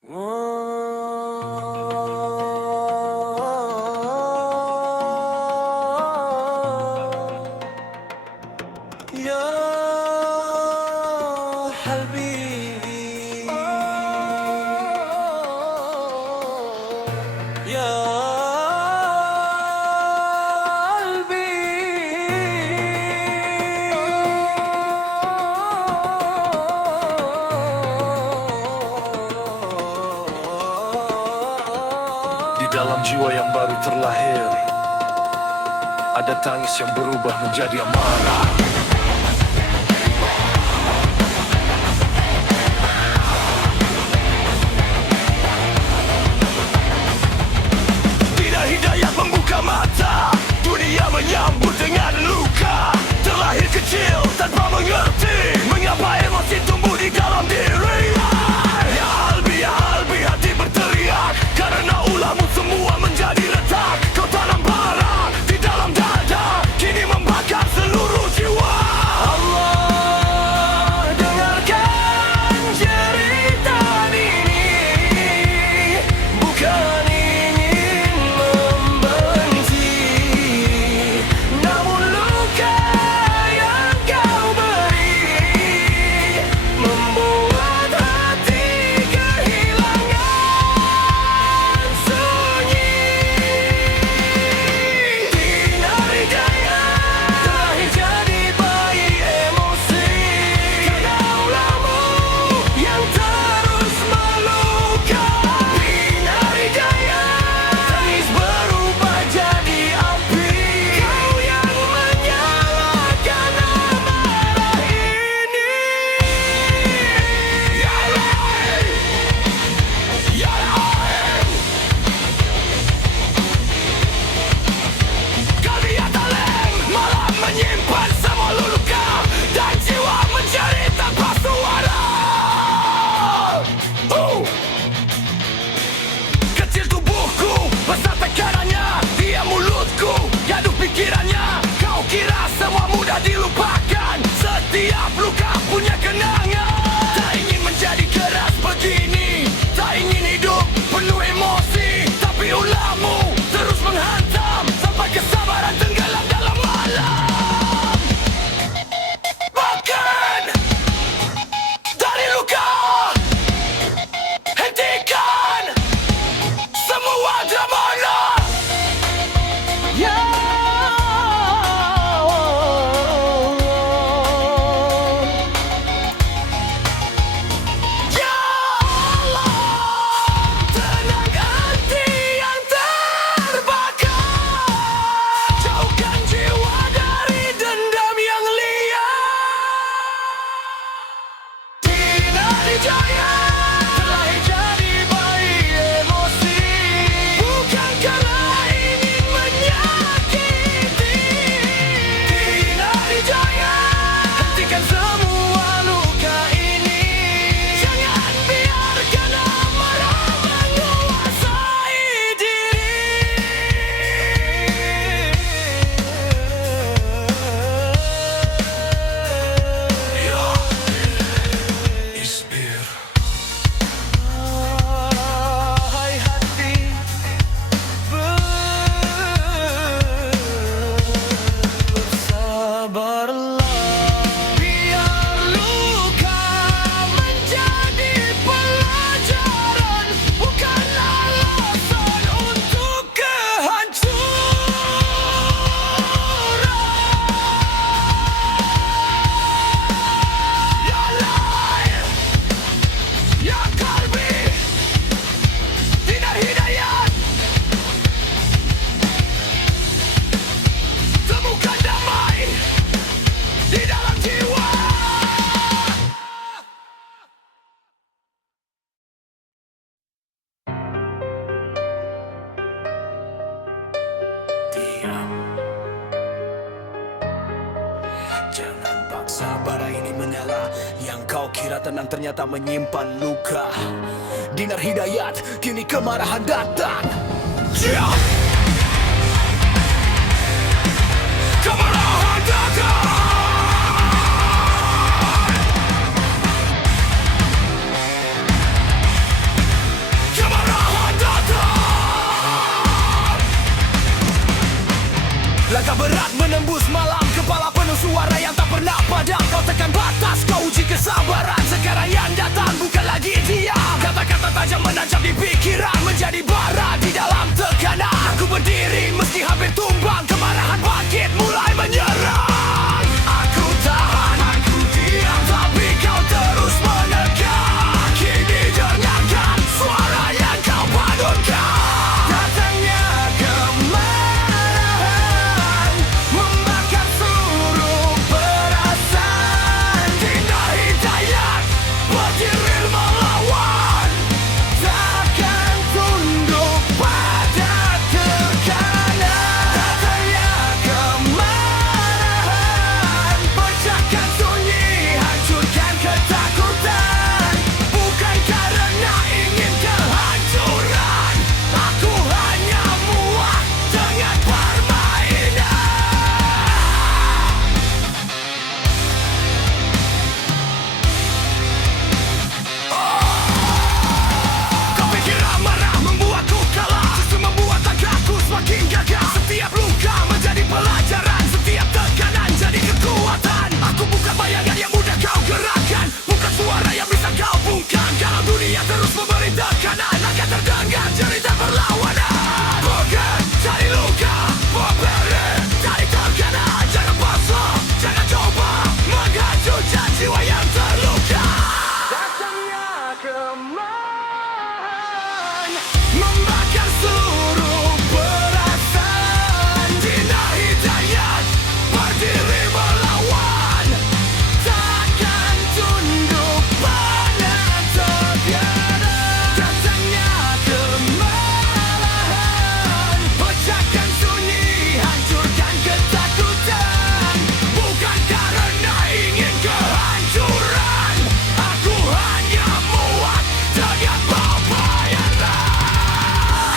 Di dalam jiwa yang baru terlahir, ada tangis yang berubah menjadi amarah. Tidak hidayat membuka mata, dunia menyambut dengan luka. Terlahir kecil tanpa mengerti mengapa emosi tumbuh di dalam diri. Ya Albi, hati berteriak karena ulahmu semua menjadi retak. Kau tanam bara di dalam dada, kini membakar seluruh jiwa. Allah, dengarkan jeritan ini, bukan ingin membenci, namun luka yang kau beri membuat hati kehilangan sunyi. Dinar Hidayat terlahir jadi bayi emosi, karena ulahmu yang terus meluka. Dinar Hidayat, tangis berubah jadi api, kau yang menyalakan amarah ini. Ya Allah, ya Allah, kalbi yang dalam malah menyimpan semua luka, dan jiwa menjadi tanpa suara. Kecil tubuhku, besar tekanannya, dia mulutku, gaduh pikirannya. Kau kira semua mudah dilupakan, setiap luka punya kenangan. Tak ingin menjadi keras begini, tak ingin hidup penuh emosi, tapi ulahmu terus menghantam sampai kesabaran tenggelam dalam malam. Bahkan dari luka, hentikan semua drama. Ya Ya Allah, tenang hati yang terbakar, jauhkan jiwa dari dendam yang liar. Dinar Hidayat terlahir jadi bayi emosi, bukan karena ingin menyakiti. Dinar Hidayat, hentikan semua luka ini, jangan biarkan amarah menguasai diri. Ya Isbir, hai hati, bersabarlah, biar luka menjadi pelajaran, bukan alasan untuk kehancuran. Ya Allah, ya kalbi, Dinar Hidayat, temukan damai di dalam jiwa. Diam, jangan paksa bara ini menyala. Yang kau kira tenang ternyata menyimpan luka. Dinar Hidayat, kini kemarahan datang. Ya! Kemarahan datang. Langkah berat menembus malam, kepala penuh suara yang tak pernah padam. Kau tekan batas, kau uji kesabaran. Sekarang yang datang bukan lagi diam. Kata-kata tajam menancap di pikiran, menjadi bara di dalam tekanan. Aku berdiri meski hampir tumbang, kemarahan bangkit mulai menyerang. Aku tahan, aku diam, tapi kau terus menekan. Kini dengarkan suara yang kau padamkan. Datangnya kemarahan membakar seluruh perasaan. Dina Hidayat berdiri melawan, takkan tunduk pada tekanan. Datangnya kemarahan pecahkan sunyi, hancurkan ketakutan. Bukan karena ingin kehancuran, aku hanya muak dengan permainan. Kau pikir amarah membuatku kalah, justru membuat langkahku semakin gagah. Setiap luka menjadi pelajaran, setiap tekanan jadi kekuatan. Aku bukan bayangan yang mudah kau gerakkan, bukan suara yang bisa kau bungkam. Kalau dunia terus memberi tekanan, akan terdengar cerita perlawanan. Bukan cari luka, memberi dari tekanan. Jangan pasrah, jangan coba menghancurkan jiwa yang terluka. Datangnya kemarahan membakar seluruh perasaan. Dina Hidayat berdiri melawan, takkan tunduk pada tekanan. Datangnya kemarahan pecahkan sunyi, hancurkan ketakutan. Bukan karena ingin kehancuran, aku hanya muak dengan pembayaran.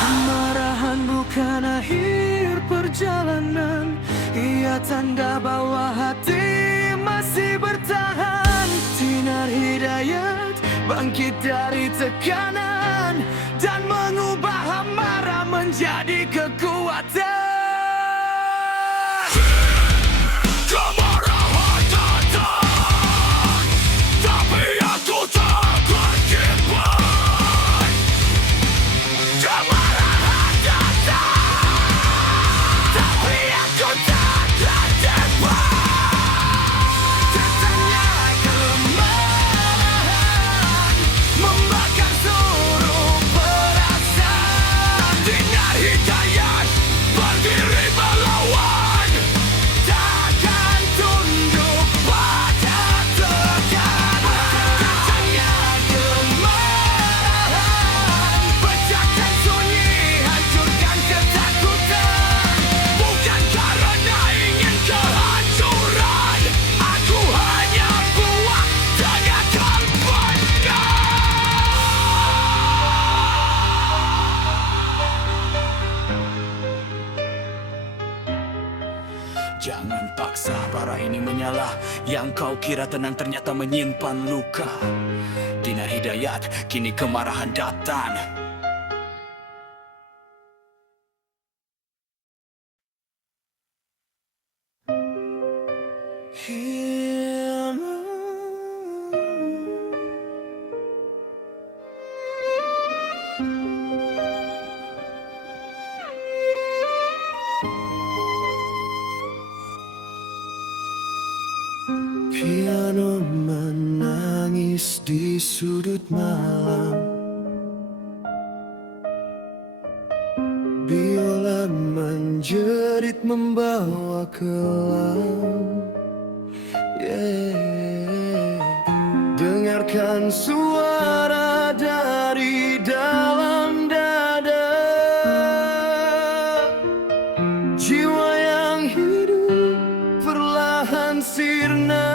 Kemarahan bukan akhir perjalanan, ia tanda bahwa hati masih bertahan. Sinar Hidayat bangkit dari tekanan dan mengubah amarah menjadi kekuatan. Kemarahan datang, tapi aku takkan kibar. Kemarahan datang, tapi aku takkan kibar. Datangnya kemarahan membakar seluruh perasaan. Dina Hidayat berdiri melawan, takkan tunduk pada tekanan. Datangnya kemarahan pecahkan sunyi, hancurkan ketakutan. Bukan karena ingin kehancuran, aku hanya muak dengan kemenangan. Jangan paksa bara ini menyala, yang kau kira tenang ternyata menyimpan luka. Dina Hidayat, kini kemarahan datang. Piano menangis di sudut malam, biola menjerit membawa kelam. Dengarkan suara dari dalam dada, jiwa yang hidup perlahan sirna.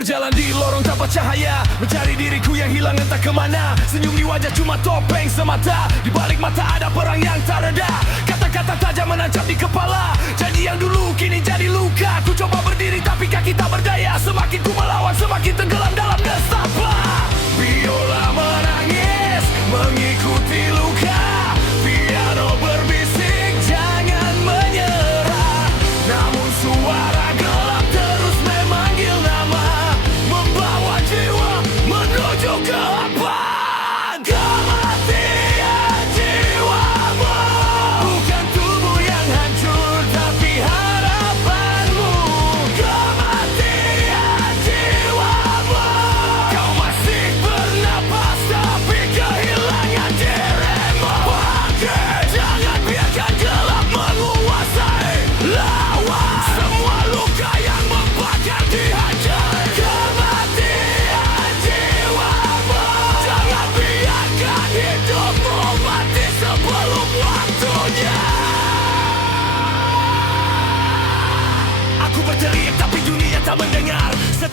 Berjalan di lorong tanpa cahaya, mencari diriku yang hilang entah kemana. Senyum di wajah cuma topeng semata, di balik mata ada perang yang tak reda. Kata-kata tajam menancap di kepala, janji yang dulu kini jadi luka. Ku coba berdiri tapi kaki tak berdaya, semakin ku melawan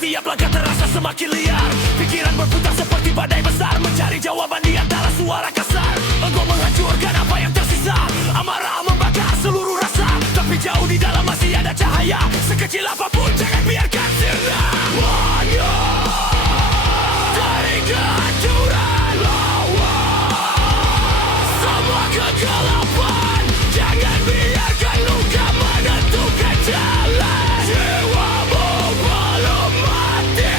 Setiap langkah terasa semakin liar. Pikiran berputar seperti badai besar, mencari jawaban di antara suara kasar. Ego menghancurkan apa yang tersisa, amarah membakar seluruh rasa. Tapi jauh di dalam masih ada cahaya. Sekecil apapun jangan biarkan sirna. Hanya dari kehancuran lawan semua kegelapan. Jangan biarkan luka menentukan jalan. Jiwamu belum mati.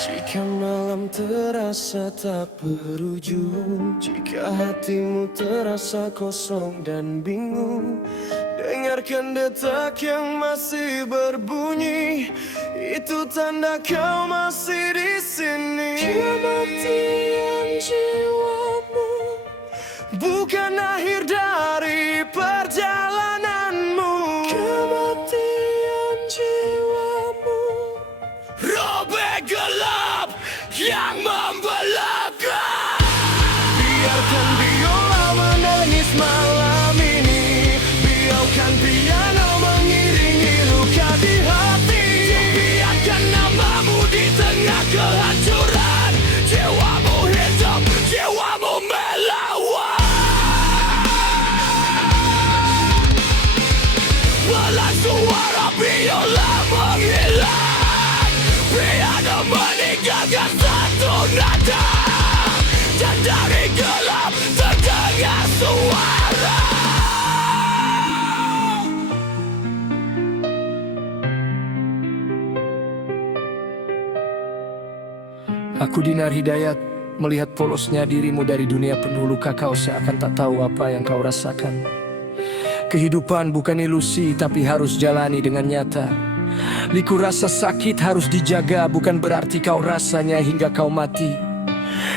Jika malam terasa tak berujung, jika hatimu terasa kosong dan bingung, dengarkan detak yang masih berbunyi. Itu tanda kau masih di sini. Kematian jiwamu bukan akhir dari perjalananmu. Kematian jiwamu Robek gelap yang membelenggu. biarkan biola menangis malam ini. Biarkan piano mengiringi luka di hati. Biarkan namamu di tengah kehancuran. Jiwamu hidup, jiwamu melawan. Belah suara biola menghilang. Piano meninggalkan satu nada. Dan dari gelap terdengar suara. Aku Dinar Hidayat, melihat polosnya dirimu dari dunia penuh luka, kau seakan tak tahu apa yang kau rasakan. Kehidupan bukan ilusi, tapi harus jalani dengan nyata. Liku rasa sakit harus dijaga, bukan berarti kau rasanya hingga kau mati.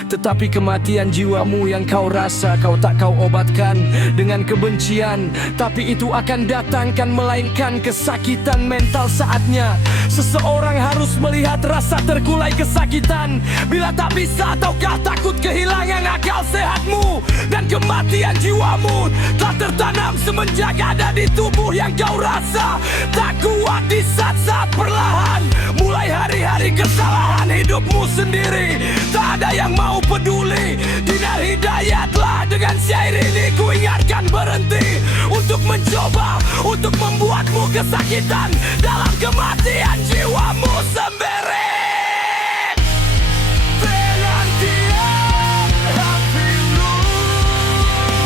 Tetapi kematian jiwamu yang kau rasa, kau tak kau obatkan dengan kebencian. Tapi itu akan datangkan melainkan kesakitan mental. Saatnya seseorang harus melihat rasa terkulai kesakitan. Bila tak bisa ataukah takut kehilangan akal sehatmu. Dan kematian jiwamu telah tertanam semenjak ada di tubuh yang kau rasa tak kuat. Di saat-saat perlahan mulai hari-hari kesalahan hidupmu sendiri, tak ada yang mau peduli. Dinar Hidayatlah dengan syair ini ku ingatkan berhenti untuk mencoba, untuk membuatmu kesakitan dalam kematian jiwamu sendiri. dengan tiap apimu.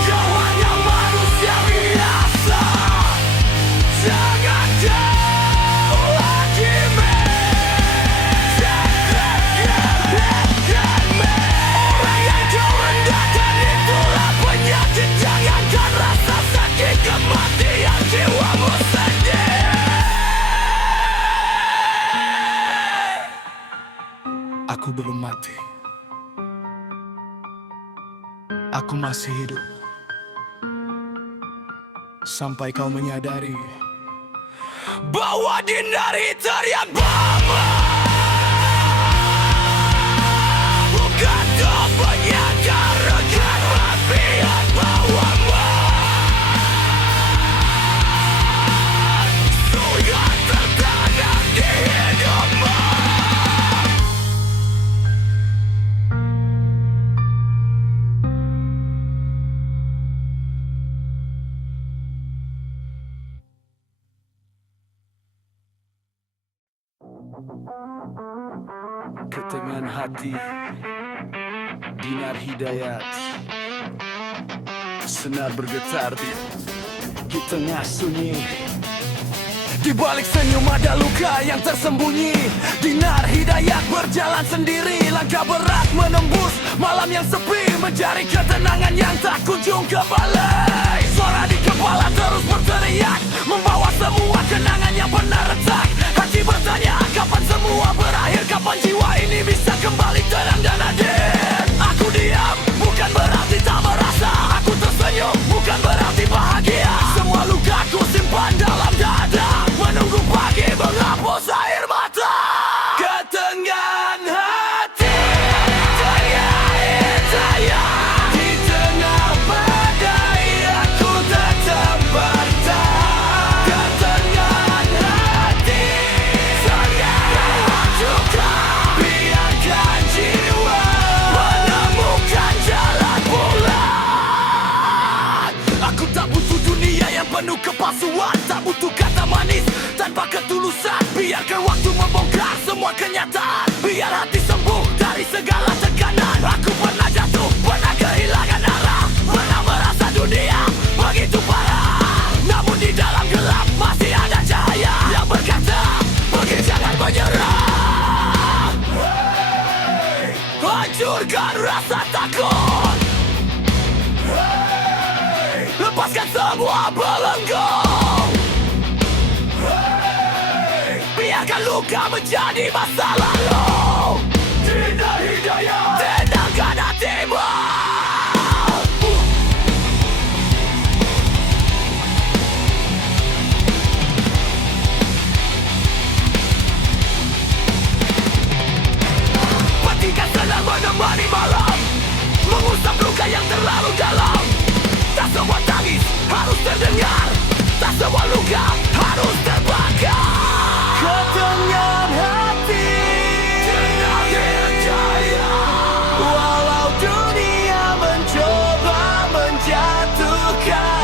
Kau hanya manusia biasa, jangan jauh lagi orang yang kau rendahkan itulah penyakit. Jangankan rasa sakit kematian jiwamu sendiri. Aku belum mati. Aku masih hidup. Sampai kau menyadari Bahwa Dinar Hidayat Bama bukan kebanyakan rekan mafian bawamu. Surga tertanam di hidupmu. Ketengan hati, Dinar Hidayat. Senar bergetar di tengah sunyi. Di balik senyum ada luka yang tersembunyi. Dinar Hidayat berjalan sendiri, langkah berat menembus malam yang sepi, mencari ketenangan yang tak kunjung kembali. Suara di kepala terus berteriak, membawa semua kenangan yang pernah retak. Hati bertanya, kapan semua berakhir? Kapan jiwa ini bisa kembali tenang dan adil? Aku diam, bukan berarti tak merasa. Aku tersenyum, bukan berarti bahagia. Semua luka ku simpan dalam dada, menunggu pagi menghapus air mata. Ketengan hati, tengah hidayat. Di tengah badai aku tetap bertahan. Ketengan hati, penuh kepalsuan. Tak butuh kata manis tanpa ketulusan. Biarkan waktu membongkar semua kenyataan. Biar hati sembuh dari segala tekanan. Aku pernah jatuh, pernah kehilangan arah, pernah merasa dunia begitu parah. Namun di dalam gelap masih ada cahaya yang berkata, pergi jangan menyerah. Hancurkan rasa takut, lepaskan semua belenggu. Biarkan luka menjadi masa lalu. Dinar Hidayat, tenangkan hatimu. Patikan senang menemani malam, mengusap luka yang terlalu dalam. Tak semua tangis harus terdengar, tak semua luka harus terbakar. Ketenangan hati, Dinar Hidayat. Walau dunia mencoba menjatuhkan,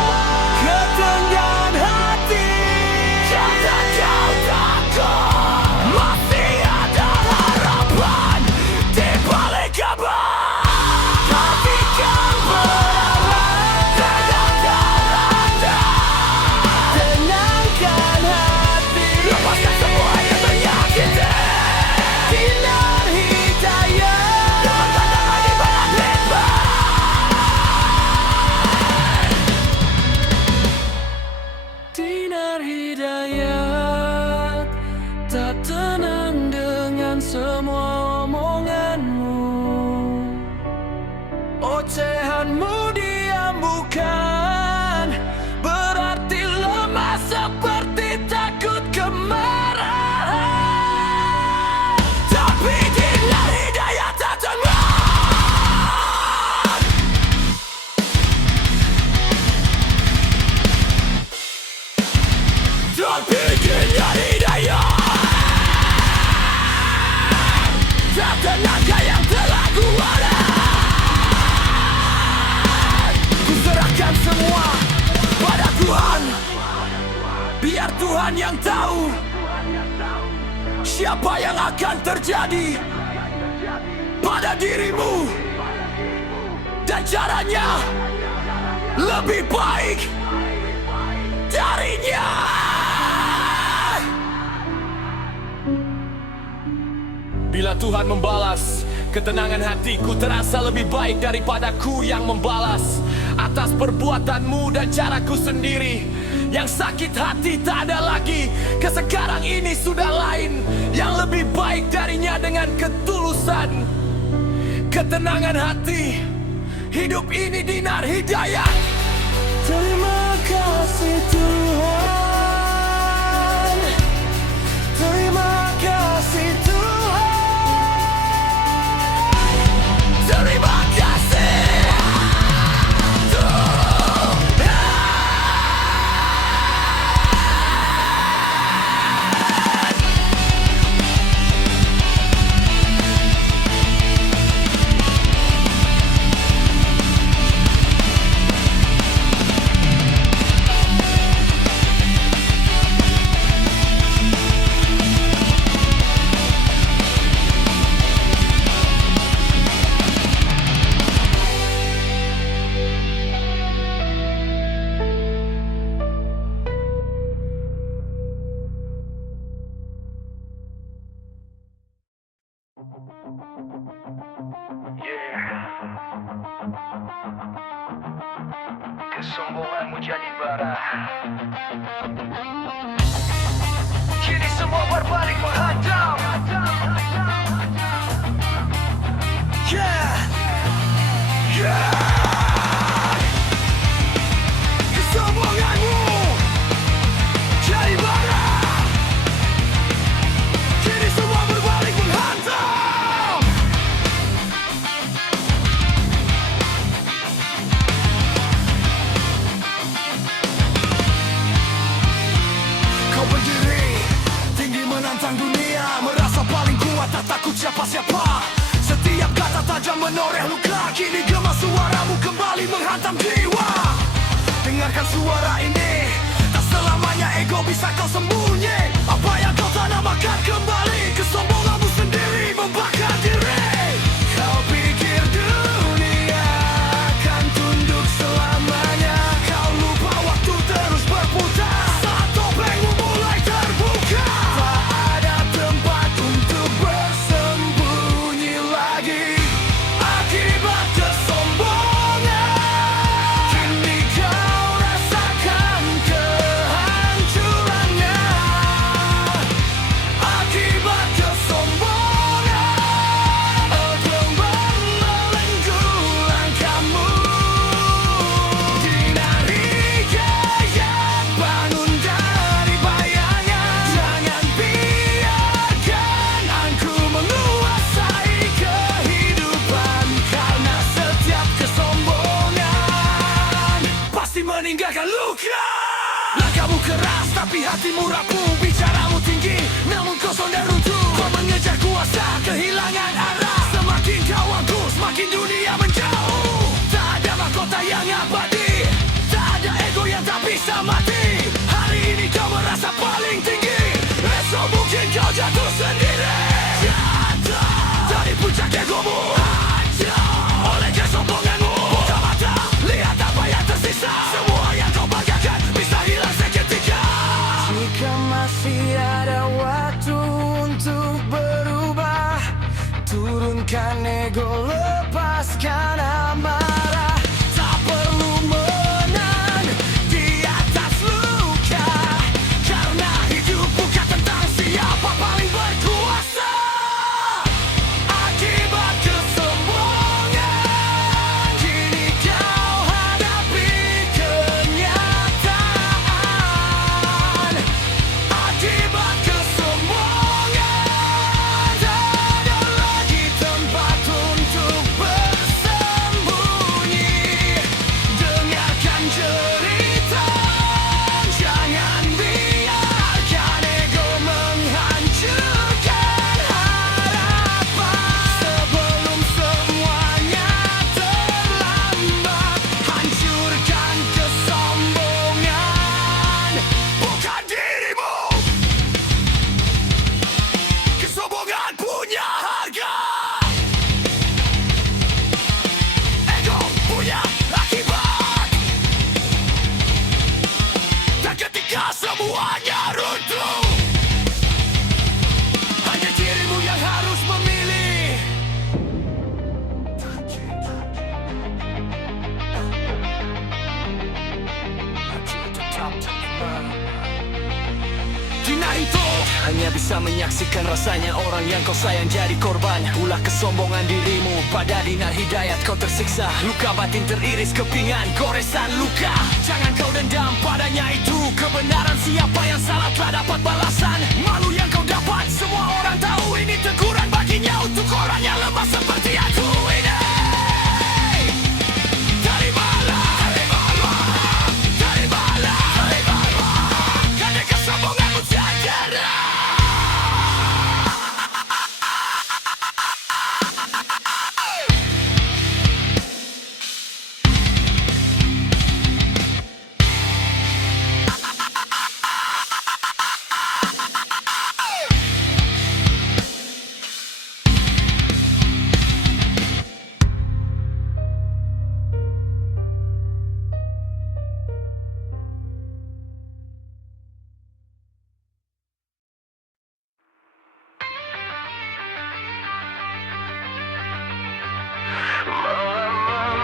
ketenangan hati, jangan kau takut. Masih ada harapan di balik kabut. Hatikan berharap, tenangkan hati, lepaskan semua yang menyakiti. Dinar Hidayat, dengan tantangan di barat lebar. Dinar Hidayat, tak tenang dengan semua omonganmu. Ocehanmu diam bukan berarti lemah seperti takut kemarahan. Tapi Dinar Hidayat tak tenang. Tapi Dinar Hidayat tak tenaga yang telah kuada. Ku serahkan semua pada Tuhan. Biar Tuhan yang tahu siapa yang akan terjadi pada dirimu, dan caranya lebih baik darinya. Bila Tuhan membalas, ketenangan hatiku terasa lebih baik daripadaku yang membalas. Atas perbuatanmu dan caraku sendiri, yang sakit hati tak ada lagi. Kesekarang ini sudah lain, yang lebih baik darinya dengan ketulusan. Ketenangan hati, hidup ini Dinar Hidayat. Terima kasih Tuhan, terima kasih Tuhan. Terima kasih Tuhan. Kesombonganmu jadi bara, kini semua berbalik menghadap. Yeah, yeah. Kesombonganmu jadi bara, kini semua berbalik menghantam. Kau berdiri tinggi menantang dunia, merasa paling kuat tak takut siapa-siapa. Setiap kata tajam menoreh luka, kini gema suaramu kembali menghantam jiwa. Dengarkan suara ini, ego bisa kau sembunyi? Apa yang kau tanam akan kembali. Kesombonganmu sendiri membakar diri. Kau pikir dunia akan tunduk selamanya. Kau lupa waktu terus berputar. Saat topengmu mulai terbuka, tak ada tempat untuk bersembunyi lagi. Akibat kesombongan, kini kau rasakan kehancurannya. Akibat kesombongan, gelombang melenggu langkahmu. Dinari gaya bangun dari bayangan. Jangan biarkan aku menguasai kehidupan. Karena setiap kesombongan pasti meninggalkan luka. Langkahmu keras tapi hatimu rapuh. Bicaramu tinggi namun kosong dan runtuh. Kau mengejar kuasa, kehilangan arah. Semakin kau angkuh, semakin dunia menjauh. Tak ada mahkota yang abadi, tak ada ego yang tak bisa mati. Hari ini kau merasa paling tinggi, esok mungkin kau jatuh sendiri. Jatuh dari puncak egomu, hancur oleh kesombonganmu. Buka mata, lihat apa yang tersisa. Semua yang kau banggakan bisa hilang seketika. Jika masih ada waktu untuk berubah, turunkan ego, lepaskan amarah. Tak perlu menang di atas luka, karena hidup bukan tentang siapa paling berkuasa. Akibat kesombongan, kini kau hadapi kenyataan. Akibat kesombongan, tak ada lagi tempat untuk bersembunyi. Dengarkan cerita, jangan biarkan ego menghancurkan harapan. Sebelum semuanya terlambat, hancurkan kesombongan, bukan dirimu. Kesombongan punya harga, ego punya akibat. Dan ketika semuanya runtuh, hanya dirimu yang harus memilih. Dina itu hanya bisa menyaksikan rasanya orang yang kau sayang jadi korban. Ulah kesombongan dirimu, pada dinar hidayat kau tersiksa. Luka batin teriris kepingan, goresan luka. Jangan kau dendam padanya itu kebenaran. Siapa yang salah telah dapat balasan. Malu yang kau dapat, semua orang tahu ini teguran baginya. Untuk orang yang lemah seperti aku ini. Karena kesombonganmu cedera.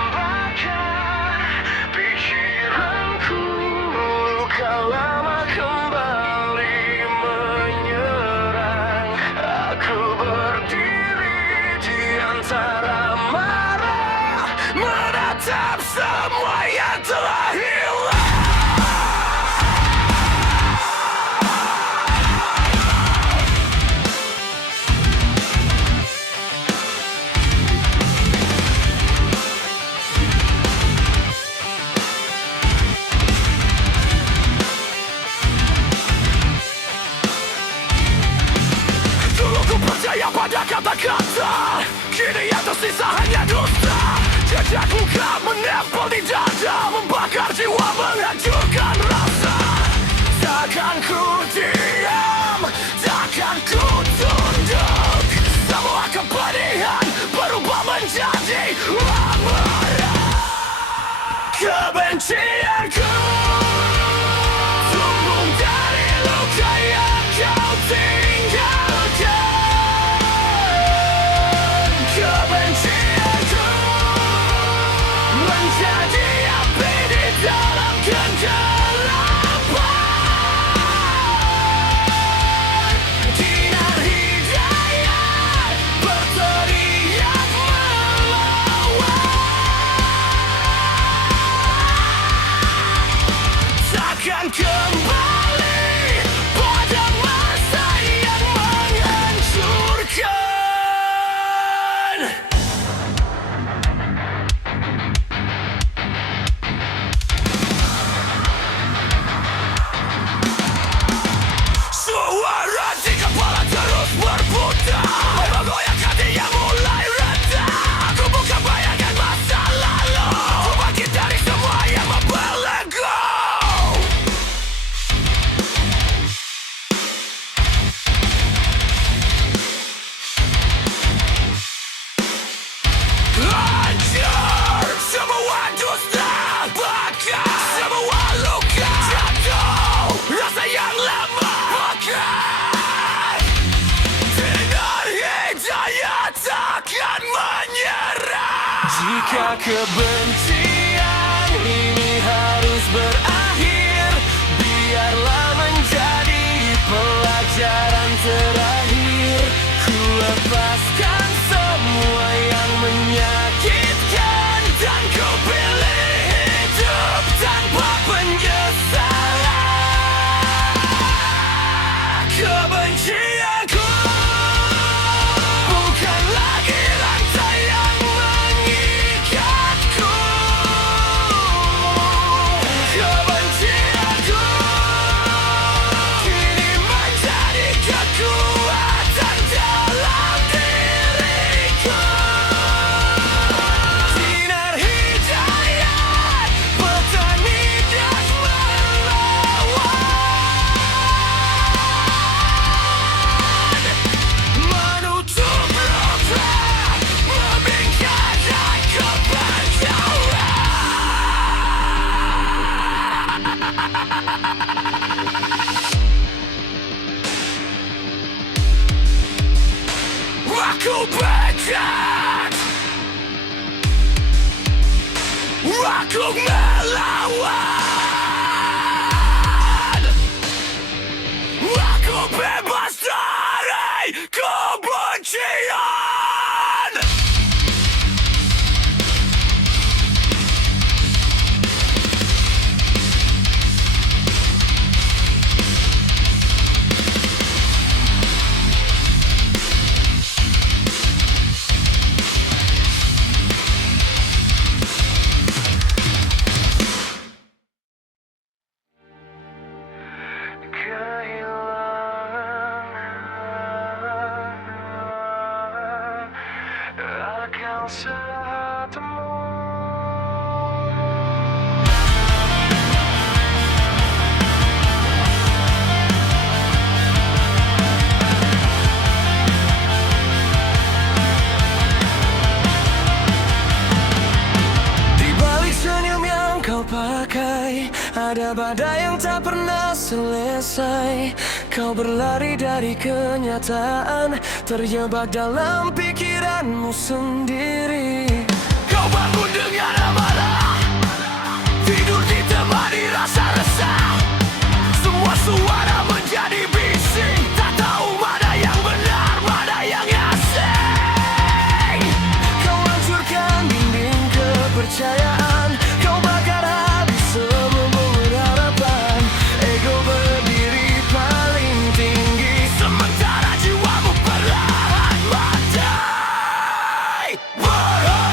Membakar pikiranku, luka lama kembali menyerang. Aku berdiri di antara marah, menatap semua yang telah hilang. Percaya pada kata-kata, kini yang tersisa hanya dusta. Jejak luka menempel di dada, membakar jiwa, menghancurkan rasa. Takkan kebencianku tumbuh dari luka yang kau tinggalkan. Kebencianku menjadi api di dalam kegelapan. Sinar hidayat berteriak melawan. Takkan kembali pada masa yang menghancurkan. Suara di kepala terus berputar, menggoyangkan dia mulai reda. Aku bukan bayangan masa lalu, ku bangkit dari semua yang membelenggu. Hancur semua dusta, bakar semua luka, jatuh rasa yang lama bakar. Sinar hidayat takkan menyerah. Jika kebencian ini harus berakhir, biarlah menjadi pelajaran terakhir. Ku lepaskan semua yang menyakitkan dan ku pilih hidup tanpa penyesalan. Kebencianku bukan lagi rantai yang mengikatku. Kebencianku kini menjadi kekuatan dalam diriku. Sinar hidayat petani dan melawan, menutup luka, membingkaskan kebacauan. Aku becat, aku melawan, aku bebas dari kebencian. Akan setemu. Di balik senyum yang kau pakai, ada badai yang tak pernah selesai. Kau berlari dari kenyataan, terjebak dalam pikiranmu sendiri. Kau bangun dengan amarah, tidur ditemani rasa resah. Semua suara menjadi bising, tak tahu mana yang benar, mana yang asing. Kau hancurkan dinding kepercayaan, kau bakar habis semua harapan. Ego berdiri paling tinggi, sementara jiwamu perlahan mati. Berhenti.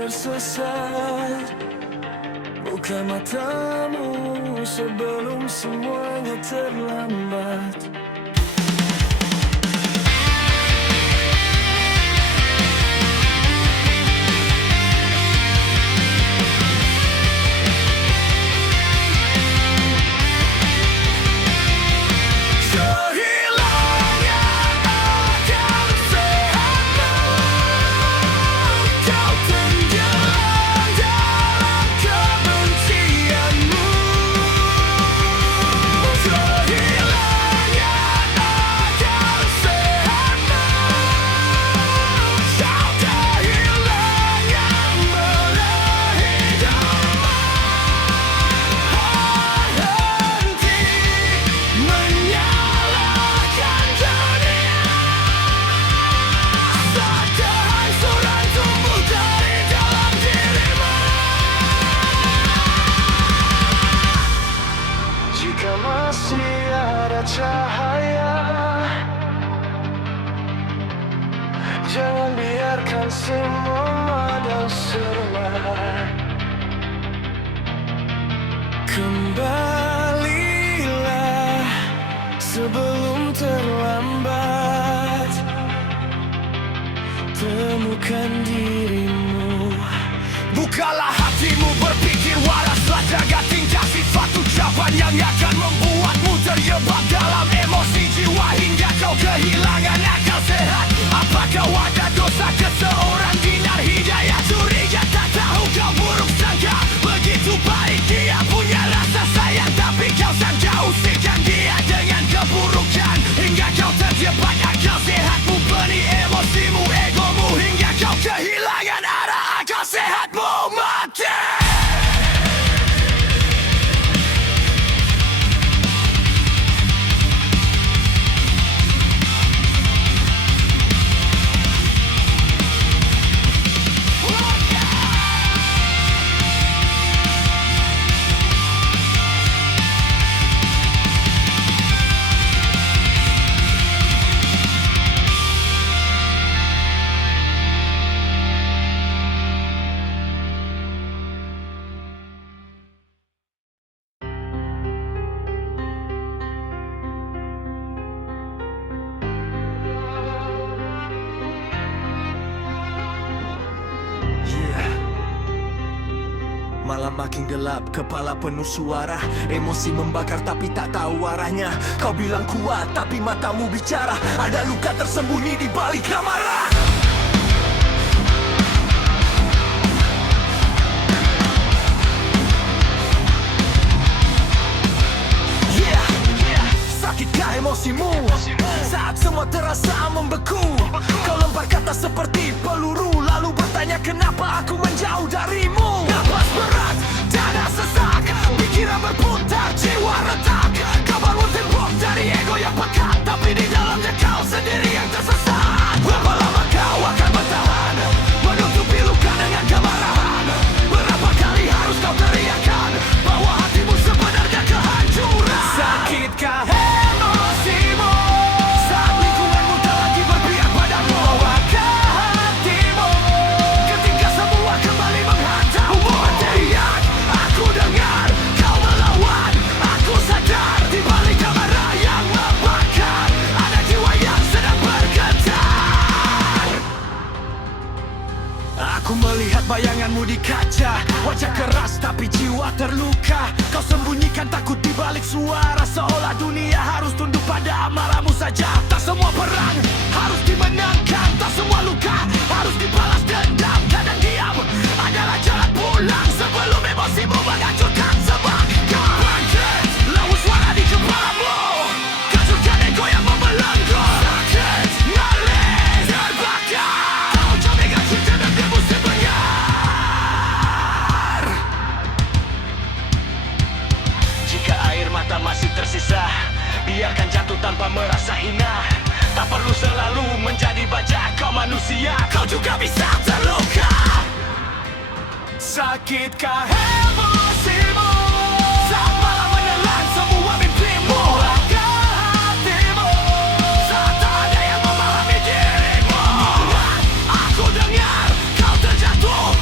tersesat. Buka matamu sebelum semuanya terlambat. Masih ada cahaya, jangan biarkan semua dan serba. Kembalilah sebelum terlambat. Temukan dirimu. Bukalah hatimu, berpikir waraslah, jaga tingkah sifat ucapan yang akan membuatmu terjebak dalam emosi jiwa hingga kau kehilangan akal sehat. Apakah ada dosa ke seorang Dinar Hidayat? Curiga tak tahu kau buruk sangka, begitu baik dia punya rasa sayang, tapi kau sangka usirkan dia dengan keburukan hingga kau terjebak akal sehatmu, benih emosimu, egomu hingga kau kehilangan arah. Akal sehatmu mati. Malam makin gelap, kepala penuh suara, emosi membakar tapi tak tahu arahnya. Kau bilang kuat tapi matamu bicara, ada luka tersembunyi di balik amarah. Sakitkah emosimu saat semua terasa membeku? Kau lempar kata seperti peluru, lalu bertanya kenapa aku menjauh darimu. Napas berat, dada sesak, pikiran berputar, jiwa retak. Kau bangun tembok dari ego yang pekat, tapi di dalamnya kau sendiri yang tersesat. Berapa lama kau akan bertahan, menutupi luka dengan kemarahan? Berapa kali harus kau teriakan bahwa hatimu sebenarnya kehancuran? Sakitkah emosimu saat lingkunganmu tak lagi berpihak padamu? Bawakah hatimu ketika semua kembali menghantammu? Teriak, aku dengar kau melawan. Aku sadar di balik amarah yang membakar ada jiwa yang sedang bergetar. Aku melihat bayanganmu di kaca, wajah keras tapi jiwa terluka. Kau sembunyikan takut di balik suara, seolah dunia harus tunduk pada amarahmu saja. Tak semua perang harus dimenangkan, tak semua luka harus dibalas dendam. Kadang diam adalah jalan pulang sebelum emosimu menghancurkan semangat. Bangkit, lawan suara di kepalamu, hancurkan ego yang membelenggu. Sakit, nyaris terbakar, kau cobakan cinta dan emosi benyar. Jika air mata masih tersisa, biarkan jatuh tanpa merasa hina. Tak perlu selalu menjadi bajak, kau manusia, kau juga bisa terluka. Sakitkah emosimu saat malam menelan semua mimpimu? Bawakah hatimu saat tak ada yang memahami dirimu? Aku dengar kau terjatuh,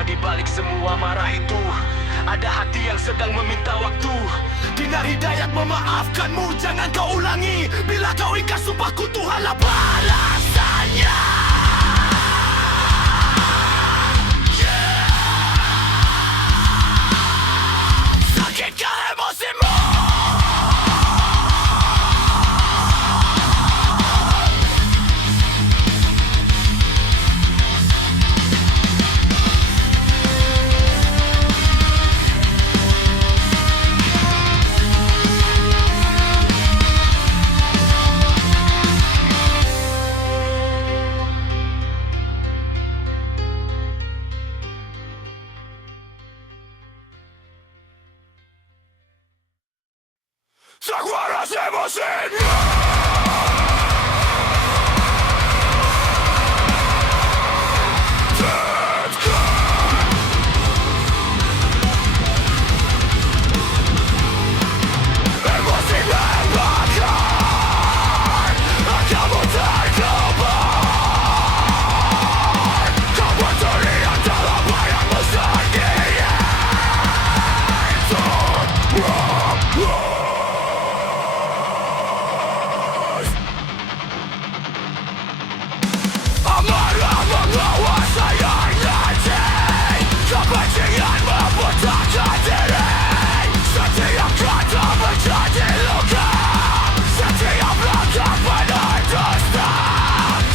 Bahwa di balik semua marah itu ada hati yang sedang meminta waktu. Dinar Hidayat memaafkanmu, jangan kau ulangi. Bila kau ingkar sumpahku, Tuhanlah balasannya. Sakitkah emosimu? Zaguaras emosimu. Amarah menguasai hati, kebencian membutakan diri. Setiap kata menjadi luka, setiap langkah penuh dusta.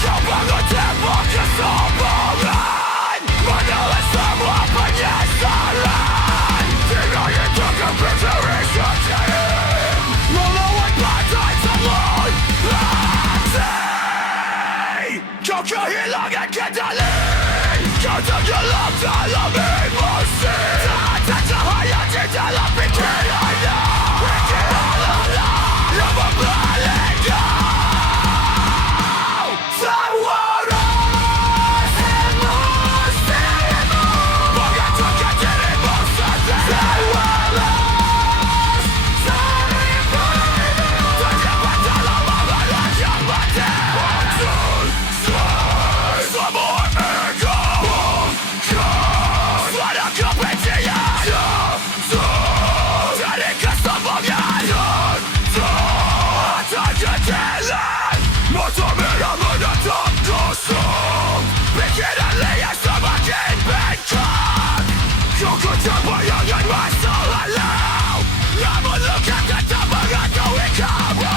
Kau bangun tembok kesombongan, menelan semua penyesalan. Tinggal itu keberdiri sendiri, melawan badai telur hati. Kau kehilangan kendali, kau tenggelam dalam emosi. Tak ada cahaya di dalam pikirannya, pikiran lelah yang membalik kau. Zaguaras emosimu, mengatakan dirimu sendiri. Zaguaras dirimu, terjebak dalam amarah yang mati. Semua ego bongkar, suara kebencian dari kesombongan. Tak terjadilah, mata merah menatap kosong, pikiran liar semakin bengkak. Kau kejar bayangan masa lalu, namun luka tak mengetahui kamu.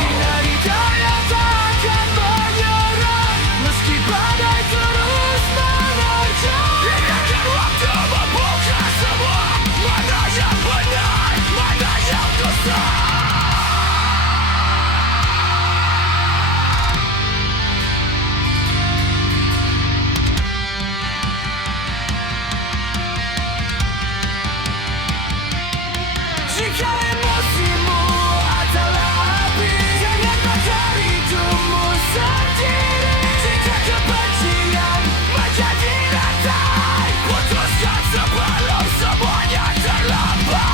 Dinar Hidayat takkan menyerah, meski badai terus menerjang. Biarkan waktu membuka semua, mana yang benar, mana yang dosa. Jika emosimu adalah api, jangan bakar hidupmu sendiri. Jika kebencian menjadi rantai, putuskan sebelum semuanya terlambat.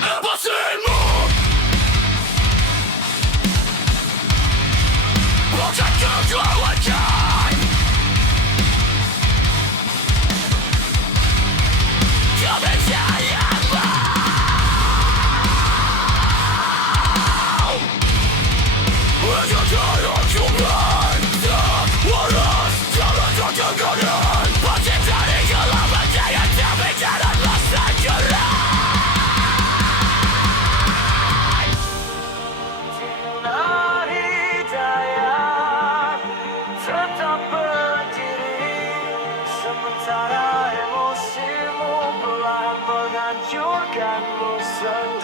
Emosimu bukan kekuatan, kebencian yang mau. Wajahkan anjuran, tak waras, jalan tertenggelam. Bangkit dari gelap, jaya tapi janganlah sanggurai. Dinar Hidayat tetap berdiri, sementara emosimu perlahan menghancurkanmu sendiri.